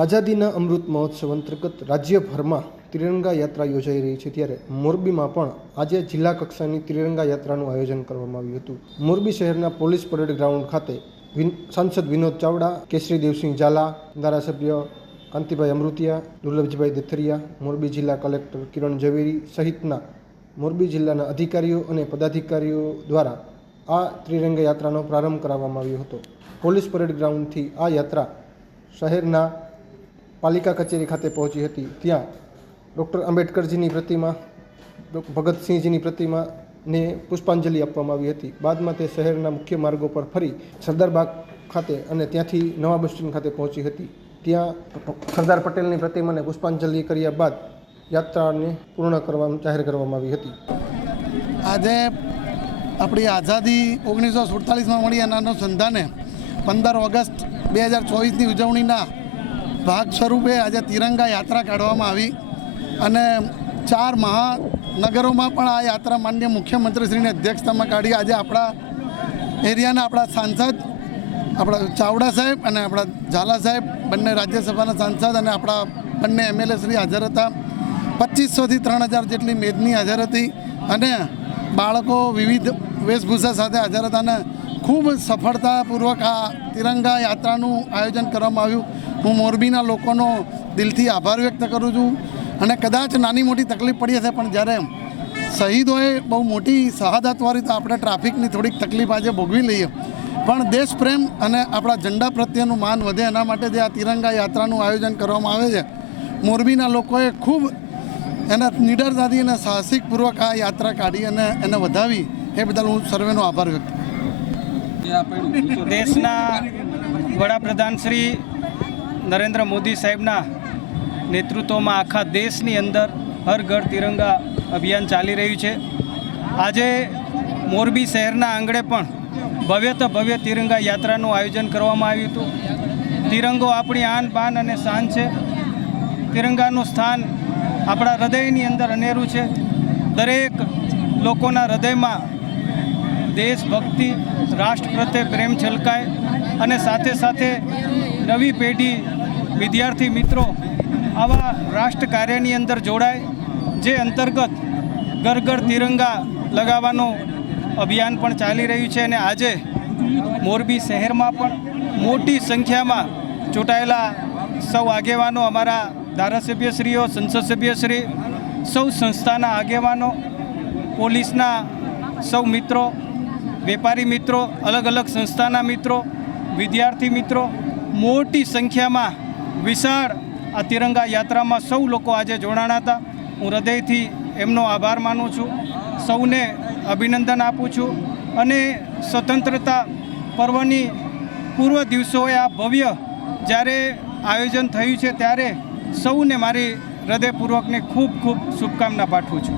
આઝાદીના અમૃત મહોત્સવ અંતર્ગત રાજ્યભરમાં ત્રિરંગા યાત્રા યોજાઈ રહી છે. ત્યારે મોરબીમાં પણ આજે જિલ્લા કક્ષાની ત્રિરંગા યાત્રાનું આયોજન કરવામાં આવ્યું હતું. મોરબી શહેરના પોલીસ પરેડ ગ્રાઉન્ડ ખાતે સાંસદ વિનોદ ચાવડા, કેસરી દેવસિંહ ઝાલા, ધારાસભ્ય કાંતિભાઈ અમૃતિયા, દુર્લભજીભાઈ દથરિયા, મોરબી જિલ્લા કલેક્ટર કિરણ ઝવેરી સહિતના મોરબી જિલ્લાના અધિકારીઓ અને પદાધિકારીઓ દ્વારા આ ત્રિરંગા યાત્રાનો પ્રારંભ કરાવવામાં આવ્યો હતો. પોલીસ પરેડ ગ્રાઉન્ડથી આ યાત્રા શહેરના પાલિકા કચેરી ખાતે પહોંચી હતી. ત્યાં ડૉક્ટર આંબેડકરજીની પ્રતિમા ભગતસિંહજીની પ્રતિમાને પુષ્પાંજલિ આપવામાં આવી હતી. બાદમાં તે શહેરના મુખ્ય માર્ગો પર ફરી સરદાર બાગ ખાતે અને ત્યાંથી નવા બસ સ્ટેન્ડ ખાતે પહોંચી હતી. ત્યાં સરદાર પટેલની પ્રતિમાને પુષ્પાંજલિ કર્યા બાદ યાત્રાને પૂર્ણ કરવા, જાહેર કરવામાં આવી હતી. આજે આપણી આઝાદી ઓગણીસો સુડતાલીસમાં મળી એના અનુસંધાને પંદર ઓગસ્ટ બે હજાર ચોવીસની ઉજવણીના ભાગ સ્વરૂપે આજે તિરંગા યાત્રા કાઢવામાં આવી અને ચાર મહાનગરોમાં પણ આ યાત્રા માન્ય મુખ્યમંત્રીશ્રીની અધ્યક્ષતામાં કાઢી. આજે આપણા એરિયાના આપણા સાંસદ, આપણા ચાવડા સાહેબ અને આપણા ઝાલા સાહેબ બંને રાજ્યસભાના સાંસદ અને આપણા બંને એમએલએ શ્રી હાજર હતા. પચીસોથી ત્રણ હજાર જેટલી મેદની હાજર હતી અને બાળકો વિવિધ વેશભૂષા સાથે હાજર હતા અને ખૂબ સફળતાપૂર્વક આ તિરંગા યાત્રાનું આયોજન કરવામાં આવ્યું. હું મોરબીના લોકોનો દિલથી આભાર વ્યક્ત કરું છું અને કદાચ નાની મોટી તકલીફ પડી હશે, પણ જ્યારે શહીદોએ બહુ મોટી શહાદતવાળી તો આપણે ટ્રાફિકની થોડીક તકલીફ આજે ભોગવી લઈએ. પણ દેશ પ્રેમ અને આપણા ઝંડા પ્રત્યેનું માન વધે એના માટે જે આ તિરંગા યાત્રાનું આયોજન કરવામાં આવે છે, મોરબીના લોકોએ ખૂબ એના નિડરતાથી અને સાહસિકપૂર્વક આ યાત્રા કાઢી અને એને વધાવી, એ બદલ હું સર્વેનો આભાર વ્યક્ત દેશના વડાપ્રધાન શ્રી નરેન્દ્ર મોદી સાહેબના નેતૃત્વમાં આખા દેશની અંદર હર ઘર તિરંગા અભિયાન ચાલી રહ્યું છે. આજે મોરબી શહેરના આંગણે પણ ભવ્ય તો ભવ્ય તિરંગા યાત્રાનું આયોજન કરવામાં આવ્યું હતું. તિરંગો આપણી આન બાન અને શાન છે. તિરંગાનું સ્થાન આપણા હૃદયની અંદર અનેરું છે. દરેક લોકોના હૃદયમાં દેશભક્તિ રાષ્ટ્ર પ્રત્યે પ્રેમ છલકાય અને સાથે સાથે નવી પેઢી વિદ્યાર્થી મિત્રો, આવા રાષ્ટ્ર કાર્યની અંદર જોડાય, જે અંતર્ગત ઘર ઘર તિરંગા લગાવવાનું અભિયાન પણ ચાલી રહ્યું છે અને આજે મોરબી શહેરમાં પણ મોટી સંખ્યામાં ચૂંટાયેલા સૌ આગેવાનો, અમારા ધારાસભ્યશ્રીઓ, સંસદ સભ્યશ્રી, સૌ સંસ્થાના આગેવાનો, પોલીસના સૌ મિત્રો, વેપારી મિત્રો અલગ અલગ સંસ્થાના મિત્રો, વિદ્યાર્થી મિત્રો, મોટી સંખ્યામાં વિશાળ આ તિરંગા યાત્રામાં સૌ લોકો આજે જોડાણા હતા. હું હૃદયથી એમનો આભાર માનું છું. સૌને અભિનંદન આપું છું અને સ્વતંત્રતા પર્વની પૂર્વ દિવસોએ આ ભવ્ય જ્યારે આયોજન થયું છે ત્યારે સૌને મારી હૃદયપૂર્વકની ખૂબ ખૂબ શુભકામના પાઠવું છું.